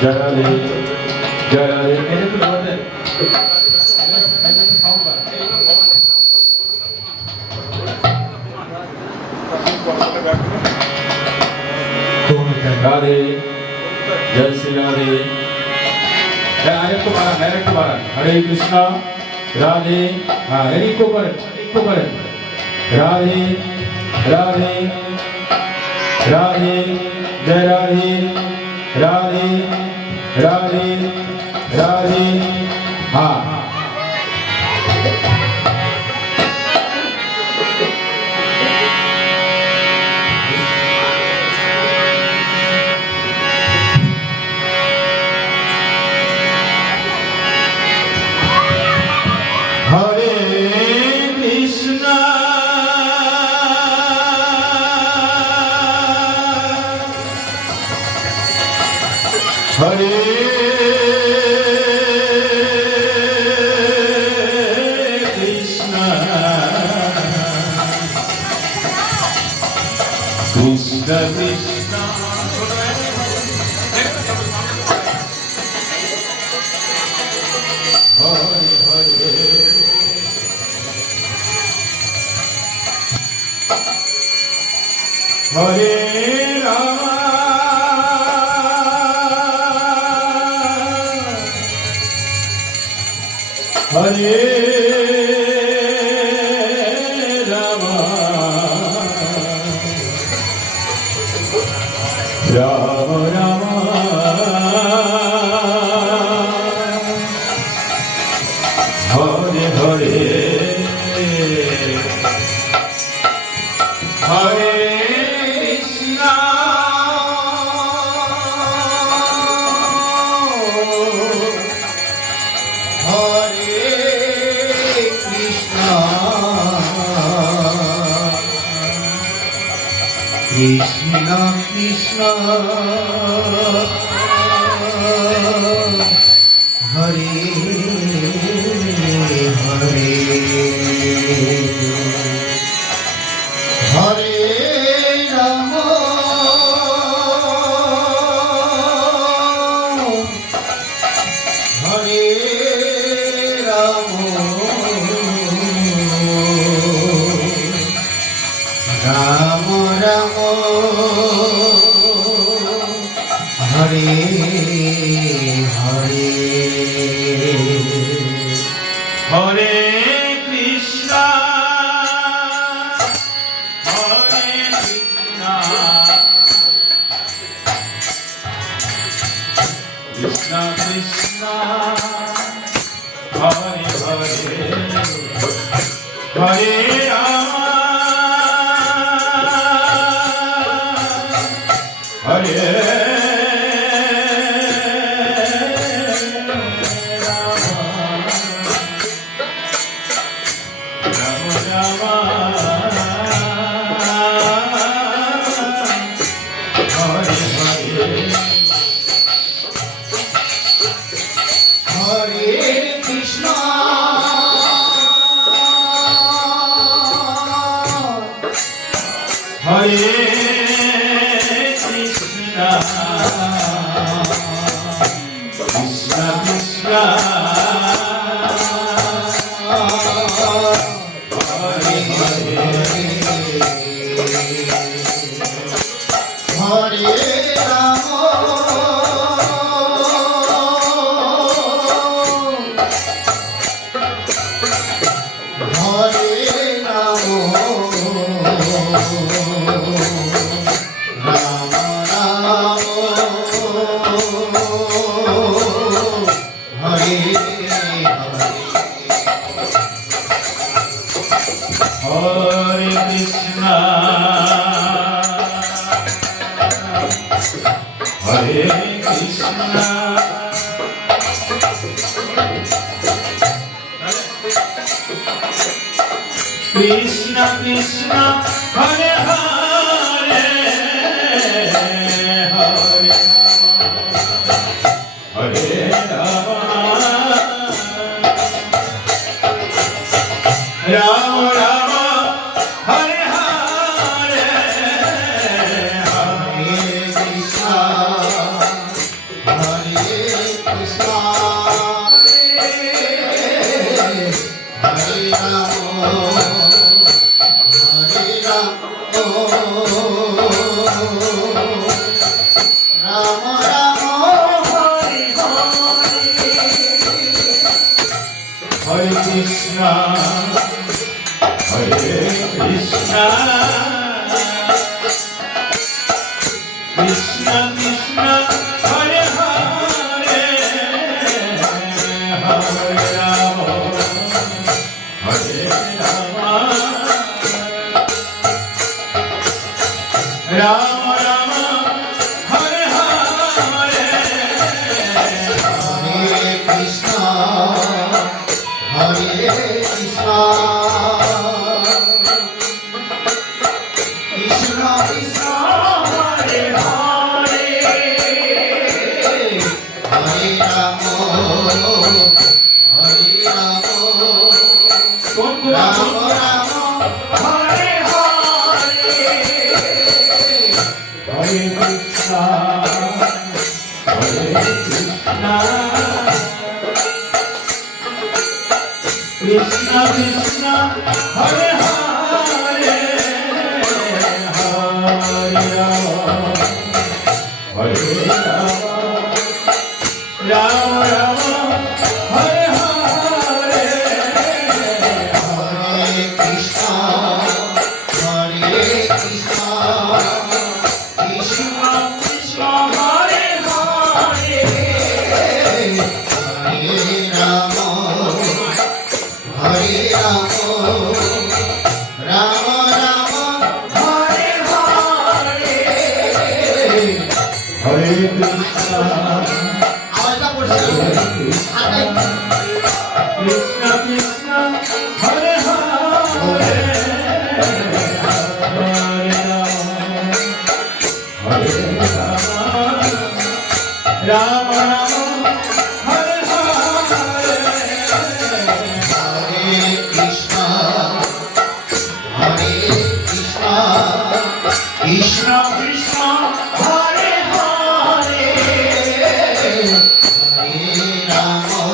জয়ালে জয়ালে রাধে জয় শ্রী রাধে আরেকটু বাড়ান হরে কৃষ্ণ রাধে একটু করেন রাধে রাধে রাধে জয় রাধে রাধে রাধে রাধে হরে কৃষ্ণ হরে কৃষ্ণ কৃষ্ণ কৃষ্ণ হরে হরে হরে রাম হরে রাম রাম রাম হরে হরে হরে কৃষ্ণ হরে কৃষ্ণ কৃষ্ণ কৃষ্ণ হরে হরে হরে রাম হরে রাম রাম রাম হরে হরে হরে কৃষ্ণ হরে কৃষ্ণ কৃষ্ণ কৃষ্ণ হরে হরে হরে রাম হরে হরে কৃষ্ণ কৃষ্ণ কৃষ্ণ হরে হরে হরে রাম হরে রাম রাম রাম হরে Hare Krishna, Hare Krishna, Krishna Krishna, Hare Hare, Hare Rama, Hare Rama, Rama Rama, Hare Hare, Hare Krishna, Hare Krishna, Hare Rama, Hare Rama, Rama Rama, Hare Hare Hare. Krishna, Hare Krishna, Krishna Krishna, Hare Hare, Hare Rama, Hare Rama, Rama Rama, Hare Hare, Hare Krishna, Hare Krishna, Krishna Krishna, Hare Hare, Hare Rama, Hare Rama, Rama Rama, Hare Hare. Hare Krishna, Hare Krishna, Krishna Krishna, Hare Hare, Hare Rama, Hare Rama, Rama Rama, Hare Hare, Hare Krishna, Hare Krishna, Krishna Krishna, Hare Hare, Hare Rama, Hare Rama, Rama Rama, Hare Hare. Hare Krishna, আওয়াজটা পড়ছে হাতে Krishna Krishna, Hare Hare, Hare Rama, Hare Rama, Rama Rama, Hare Hare, Hare Krishna, Hare Krishna, Krishna Krishna, Hare Hare, Hare Rama,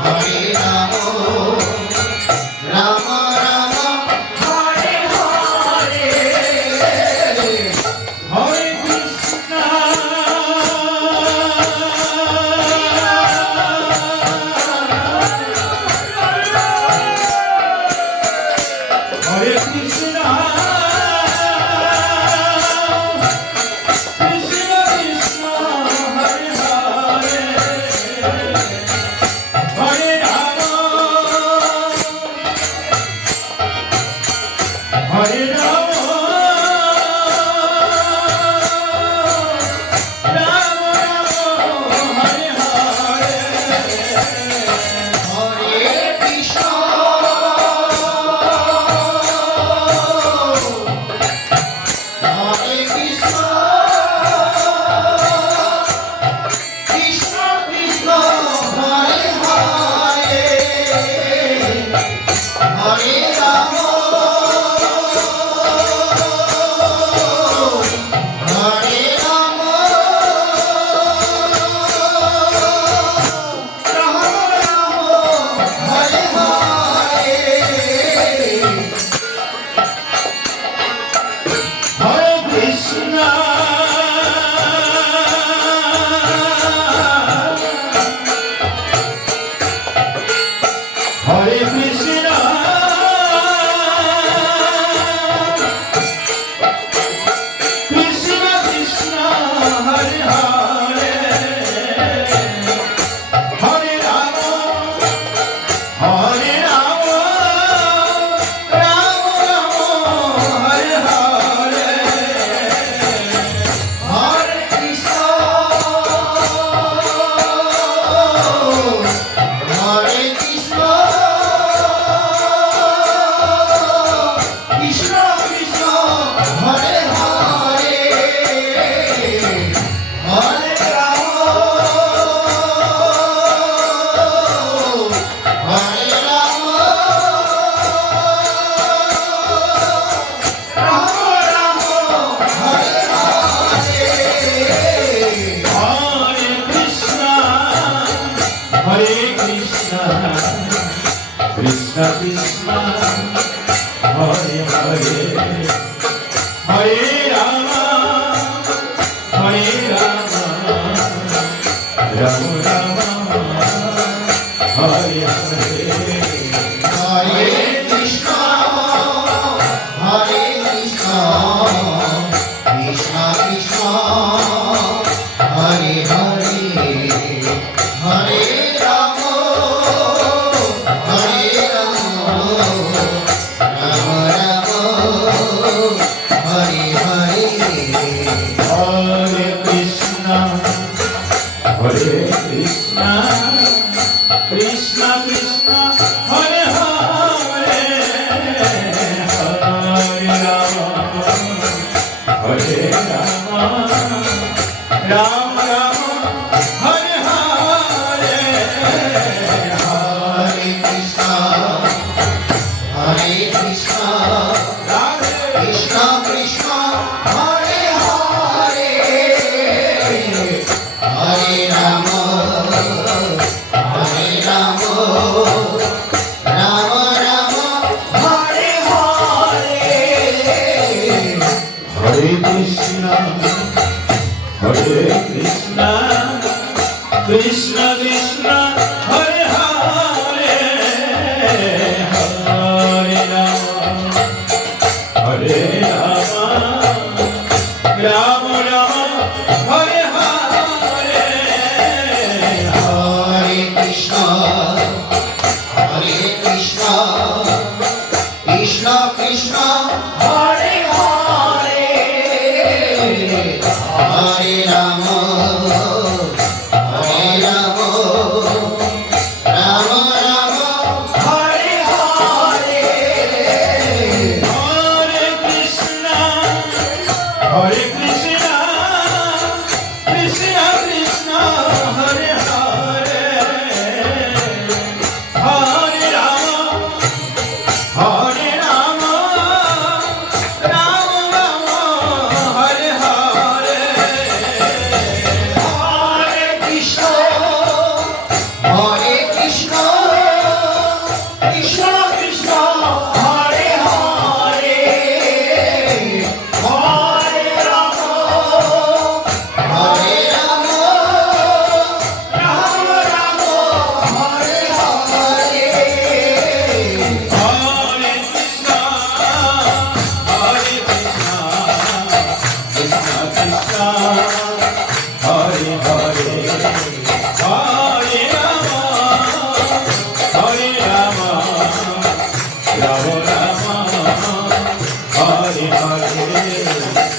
Hare Rama, Rama Rama, Hare Hare. Hare Krishna, Hare Krishna, Krishna Krishna, Hare Hare, Hare Rama, Hare Rama, Rama Rama, Hare Hare. Hare Krishna, Hare Krishna, Krishna Krishna, Hare Hare, Hare Rama, Krishna, Hare Krishna, Krishna Krishna, Hare Hare, Hare Rama, Hare Rama, Rama Rama, Hare Hare. Hare Krishna, Hare Krishna, Krishna Krishna, Hare Hare, Hare Rama, Hare Rama, Rama Rama, Hare Hare. Hare Krishna, Hare Krishna, Krishna Krishna, Hare Hare, Hare Rama, Hare Rama, Rama Rama, Hare Hare. Hare Krishna, Hare Krishna, Krishna Krishna, Hare Hare, Hare Rama, Hare Rama, Rama Rama, Hare Hare. Hare Krishna, Hare Krishna, Krishna Krishna, Hare Hare, Hare Rama, Hare Rama, Rama Rama, Hare Hare. Hare Krishna, Hare Krishna, Radhe Krishna Krishna, Hare Hare, Hare Rama, Hare Rama, Rama Rama, Hare Hare. Hare Krishna, Hare Krishna, Krishna Krishna, Hare Hare, Hare Rama, Hare Rama, Rama Rama, Hare Hare. Hare Krishna, Hare Krishna, Krishna Krishna, Hare Hare, Hare Rama, Hare Rama, Rama Rama, Hare Hare. Hare Krishna, Hare Krishna, Krishna Krishna, Hare Hare, Hare Rama, Hare Rama, Rama Rama, Hare Hare. Hare Krishna, Hare Krishna, Krishna Krishna, Hare Hare, Hare Rama, Hare Rama, Rama Rama, Hare Hare. Hare Krishna, Hare Krishna, Krishna Krishna, Hare Hare, Hare Rama, Hare Rama, Rama Rama, Hare Hare.